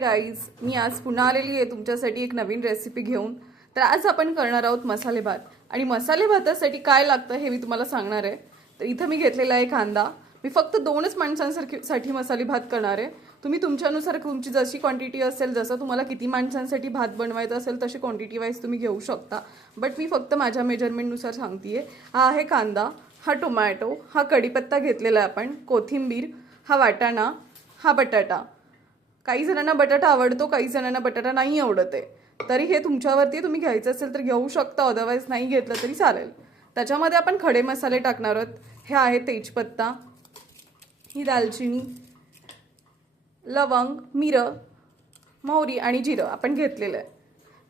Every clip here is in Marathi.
गाईज, मी आज पुन्हा आलेली आहे तुमच्यासाठी एक नवीन रेसिपी घेऊन. तर आज आपण करणार आहोत मसाले भात. आणि मसाले भातासाठी काय लागतं हे मी तुम्हाला सांगणार आहे. तर इथं मी घेतलेला आहे कांदा. मी फक्त 2च माणसांसाठी मसाले भात करणार आहे. तुम्ही तुमच्यानुसार तुमची जशी क्वांटिटी असेल, जसं तुम्हाला किती माणसांसाठी भात बनवायचा असेल तशी क्वांटिटी वाईज तुम्ही घेऊ शकता. बट मी फक्त माझ्या मेजरमेंटनुसार सांगते. हा आहे कांदा, हा टोमॅटो, हा कढीपत्ता घेतलेला आहे आपण, कोथिंबीर, हा वाटाणा, हा बटाटा. काही जणांना बटाटा आवडतो, काही जणांना बटाटा नाही आवडत आहे. तरी हे तुमच्यावरती, तुम्ही घ्यायचं असेल तर घेऊ शकता, अदरवाईज नाही घेतलं तरी चालेल. त्याच्यामध्ये आपण खडे मसाले टाकणार आहोत. हे आहे तेजपत्ता, ही दालचिनी, लवंग, मिरं, मोहरी आणि जिरं आपण घेतलेलं आहे.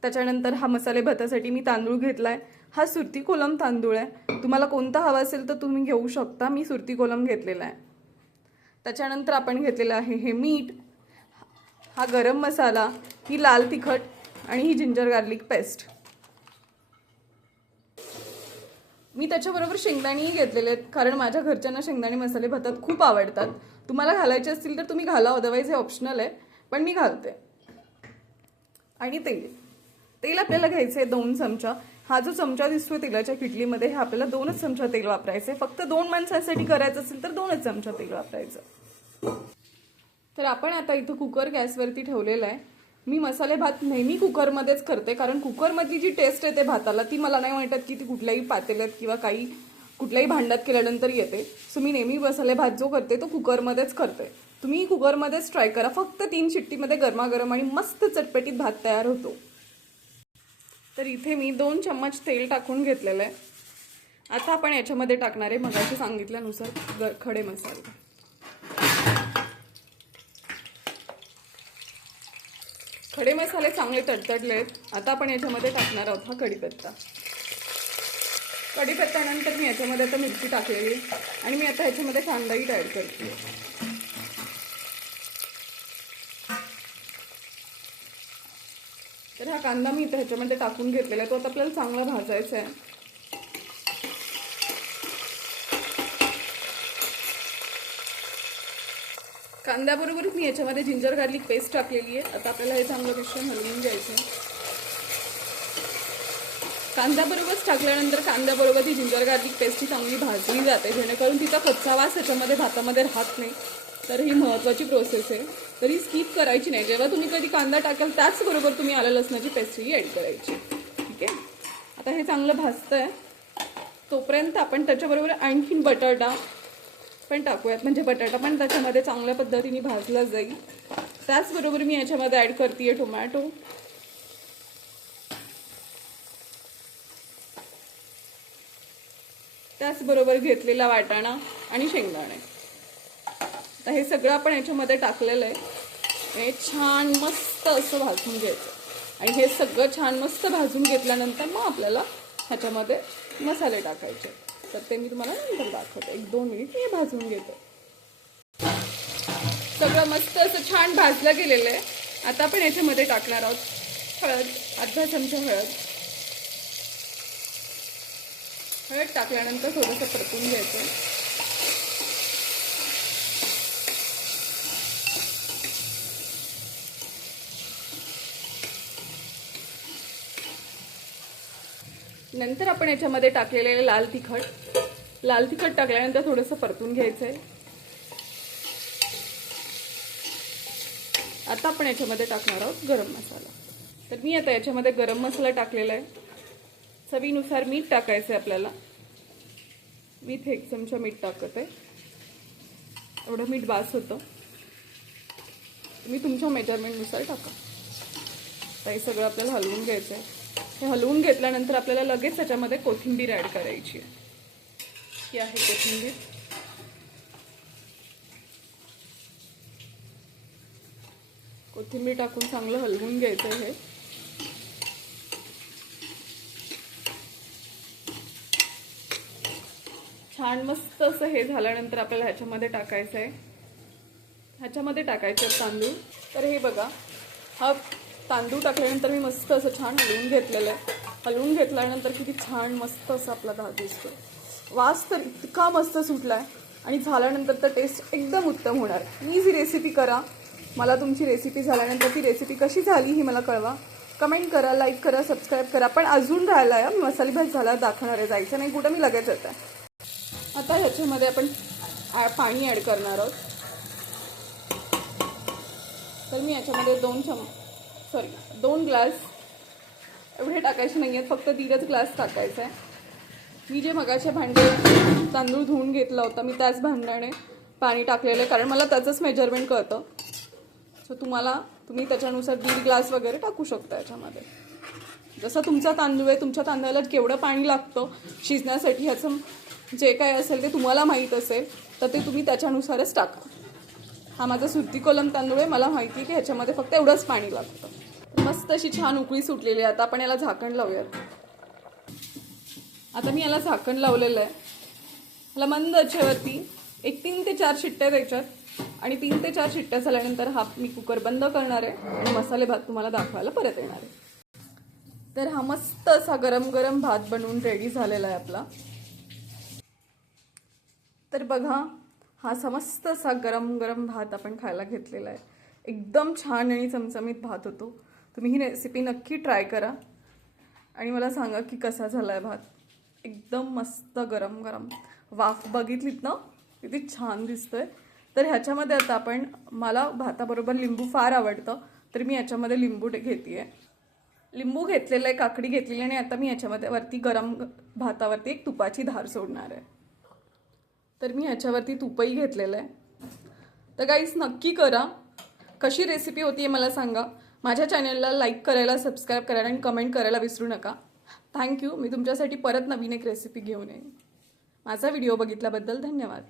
त्याच्यानंतर हा मसाले भातासाठी मी तांदूळ घेतला आहे. हा सुरती कोलम तांदूळ आहे. तुम्हाला कोणता हवा असेल तर तुम्ही घेऊ शकता. मी सुरती कोलम घेतलेला आहे. त्याच्यानंतर आपण घेतलेलं आहे हे मीठ, हा गरम मसाला, ही लाल तिखट आणि ही जिंजर गार्लिक पेस्ट. मी त्याच्याबरोबर शेंगदाणेही घेतलेले आहेत, कारण माझ्या घरच्यांना शेंगदाणे मसाले भातात खूप आवडतात. तुम्हाला घालायचे असतील तर तुम्ही घाला, अदरवाईज हे ऑप्शनल आहे, पण मी घालते. आणि तेल आपल्याला घ्यायचं आहे 2 चमचा. हा जो चमचा दिसतोय तेलाच्या किटलीमध्ये, हे आपल्याला 2च चमचा तेल वापरायचं आहे. फक्त 2 माणसांसाठी करायचं असेल तर 2च चमचा तेल वापरायचं. तर आपण आता इथं कुकर गॅसवरती ठेवलेला आहे. मी मसाले भात नेहमी कुकरमध्येच करते, कारण कुकरमधली जी टेस्ट येते भाताला ती मला नाही वाटत की ती कुठल्याही पातेल्यात किंवा कुठल्याही भांड्यात केल्यानंतर येते. सो मी नेहमी मसाले भात जो करते तो कुकरमध्येच करते. तुम्ही कुकरमध्येच ट्राय करा. फक्त 3 शिट्टीमध्ये गरमागरम आणि मस्त चटपटीत भात तयार होतो. तर इथे मी 2 चम्मच तेल टाकून घेतलेलं आहे. आता आपण याच्यामध्ये टाकणार आहे मगाशी सांगितल्यानुसार खडे मसाले. खडे मसाले चांगले तडतडले आहेत. आता आपण याच्यामध्ये टाकणार आहोत हा कढीपत्ता. कढीपत्त्यानंतर मी याच्यामध्ये आता मिरची टाकलेली आहे आणि मी आता ह्याच्यामध्ये कांदाही ॲड करते. तर हा कांदा मी इथं ह्याच्यामध्ये टाकून घेतलेला आहे. तो आता आपल्याला चांगला भाजायचा आहे. कांद्याबरोबरच मी याच्यामध्ये जिंजर गार्लिक पेस्ट टाकलेली आहे. आता आपल्याला हे चांगलं मिश्रण हलवून घ्यायचं आहे. कांद्याबरोबरच टाकल्यानंतर कांद्याबरोबर ती जिंजर गार्लिक पेस्ट ही चांगली भाजली जाते, जेणेकरून तिचा कच्चा वास याच्यामध्ये भातामध्ये राहत नाही. तर ही महत्त्वाची प्रोसेस आहे. तरी स्किप करायची नाही. जेव्हा तुम्ही कधी कांदा टाकाल त्याचबरोबर तुम्ही आलं लसणाची पेस्टही ॲड करायची. ठीक आहे. आता हे चांगलं भाजतं आहे. तोपर्यंत आपण त्याच्याबरोबर आणखीन बटाटा पण टाकूयात, म्हणजे बटाटा पण त्याच्यामध्ये चांगल्या पद्धतीने भाजला जाईल. त्याचबरोबर मी याच्यामध्ये ॲड करते टोमॅटो, त्याचबरोबर घेतलेला वाटाणा आणि शेंगदाणे. आता हे सगळं आपण याच्यामध्ये टाकलेलं आहे. हे छान मस्त असं भाजून घ्यायचं. आणि हे सगळं छान मस्त भाजून घेतल्यानंतर मग आपल्याला ह्याच्यामध्ये मसाले टाकायचे. तर ते मी तुम्हाला नंतर दाखवते. 1-2 मिनिट हे भाजून घेतो. सगळं मस्त असं छान भाजलं गेलेलं आहे. आता आपण याच्यामध्ये टाकणार आहोत हळद, अर्धा चमचा हळद. हळद टाकल्यानंतर थोडंसं परतून घ्यायचं. नंतर आपण याच्यामध्ये टाकलेले लाल तिखट टाकल्यानंतर थोडंसं परतून घ्यायचं आहे. आता आपण याच्यामध्ये टाकणार आहोत गरम मसाला. तर मी आता याच्यामध्ये गरम मसाला टाकलेला आहे. चवीनुसार मीठ टाकायचं आहे आपल्याला. मी इथे 1 चमचा मीठ टाकते. एवढं मीठ बास होतं. तुम्ही तुमच्या मेजरमेंटनुसार टाका. तर हे सगळं आपल्याला हलवून घ्यायचं आहे. हे हलवून घेतल्यानंतर आपल्याला लगेच त्याच्यामध्ये कोथिंबीर ॲड करायची आहे. ही आहे कोथिंबीर. कोथिंबीर टाकून चांगलं हलवून घ्यायचं आहे. छान मस्त असं हे झाल्यानंतर आपल्याला ह्याच्यामध्ये टाकायचं आहे. ह्याच्यामध्ये टाकायचे तांदूळ. तर हे बघा, हा तांदूळ टाकल्यानंतर मी मस्त असं छान हलवून घेतलेलं आहे. हलवून घेतल्यानंतर किती छान मस्त असं आपला भात दिसतो. वास तर इतका मस्त सुटला आहे आणि झाल्यानंतर तर टेस्ट एकदम उत्तम होणार. प्लीज ही रेसिपी करा. मला तुमची रेसिपी झाल्यानंतर ती रेसिपी कशी झाली ही मला कळवा. कमेंट करा, लाईक करा, सबस्क्राईब करा. पण अजून राहिला आहे, मसाले भात झाल्यावर दाखवणार आहे, जायचं नाही कुठं, मी लगेच येते. आता ह्याच्यामध्ये आपण पाणी ॲड करणार आहोत. तर मी याच्यामध्ये 2 ग्लास एवढे टाकायचे नाही आहेत, फक्त 1.5 ग्लास टाकायचं आहे. मी जे मगाच्या भांडे तांदूळ धुवून घेतला होता, मी त्याच भांड्याने पाणी टाकलेलं आहे, कारण मला त्याचंच मेजरमेंट कळतं. सो तुम्ही त्याच्यानुसार 1.5 ग्लास वगैरे टाकू शकता याच्यामध्ये. जसं तुमचा तांदूळ आहे, तुमच्या तांदळाला केवढं पाणी लागतं शिजण्यासाठी, ह्याचं जे काय असेल ते तुम्हाला माहीत असेल तर ते तुम्ही त्याच्यानुसारच टाका. हा माझा सुरती कोलम तांदूळ आहे, मला माहिती आहे की ह्याच्यामध्ये फक्त एवढंच पाणी लागतं. मस्त अशी छान उकळी सुटलेली आहे. आता आपण याला झाकण लावूयात. आता मी याला झाकण लावलेलं आहे. याला मंद आचेवरती 3 ते 4 शिट्ट्या द्यायच्यात आणि 3 ते 4 शिट्ट्या झाल्यानंतर हा मी कुकर बंद करणार आहे आणि मसाले भात तुम्हाला दाखवायला परत येणार आहे. तर हा मस्त असा गरम गरम भात बनवून रेडी झालेला आहे आपला. तर बघा, हा असा मस्त असा गरम गरम भात आपण खायला घेतलेला आहे. एकदम छान आणि चमचमीत भात होतो. तुम्ही ही रेसिपी नक्की ट्राय करा आणि मला सांगा की कसा झाला आहे भात. एकदम मस्त गरम गरम. वाफ बघितलीत ना, किती छान दिसतोय. तर ह्याच्यामध्ये आता मला भाताबरोबर लिंबू फार आवडतं, तर मी याच्यामध्ये लिंबू घेते आहे. लिंबू घेतलेलं आहे, काकडी घेतलेली, आणि आता मी याच्यामध्ये वरती गरम भातावरती एक तुपाची धार सोडणार आहे. तर मी ह्याच्यावरती तुपही घेतलेलं आहे. तर गाईस नक्की करा. कशी रेसिपी होती आहे मला सांगा. माझ्या चॅनलला लाईक करायला, सबस्क्राईब करायला आणि कमेंट करायला विसरू नका. थँक्यू. मी तुमच्यासाठी परत नवीन एक रेसिपी घेऊन येईन. माझा व्हिडिओ बघितल्याबद्दल धन्यवाद.